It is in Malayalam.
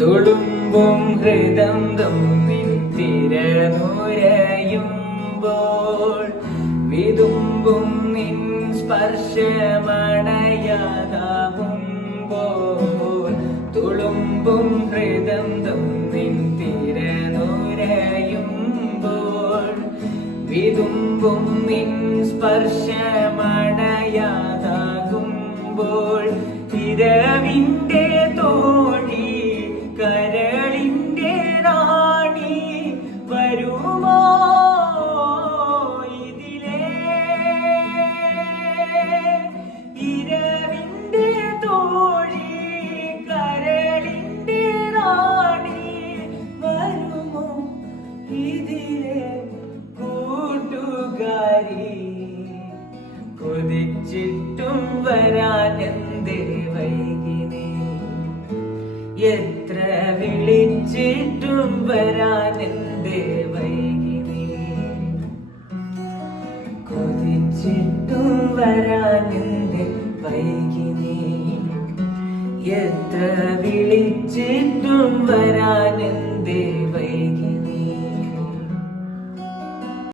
തുളുമ്പും ഹൃദന്തം നിൻ തിരനുരയുമ്പോൾ വിതുമ്പും നിൻ സ്പർശമണയാതാവുമ്പോൾ തുളുമ്പും ഹൃദന്തം നിൻ തിരനുരയുമ്പോൾ വിതുമ്പും നിൻ സ്പർശമണയാതാകുമ്പോൾ ഇരവിൻ്റെ തോഴി കരളിൻ്റെ റാണി വരുമോ ഇതിലേ ഇരവിൻ്റെ തോഴി കരളിൻ്റെ റാണി വരുമോ ഇതിലേ കൂട്ടുകാരി കൊതിച്ചിട്ടും വരാനെന്തേ വൈകിനി എത്ര വിളിച്ചിട്ടും വരാനെന്തേ വൈകിനി കൊതിച്ചിട്ടും വരാനെന്തേ വൈകിനി എത്ര വിളിച്ചിട്ടും വരാൻ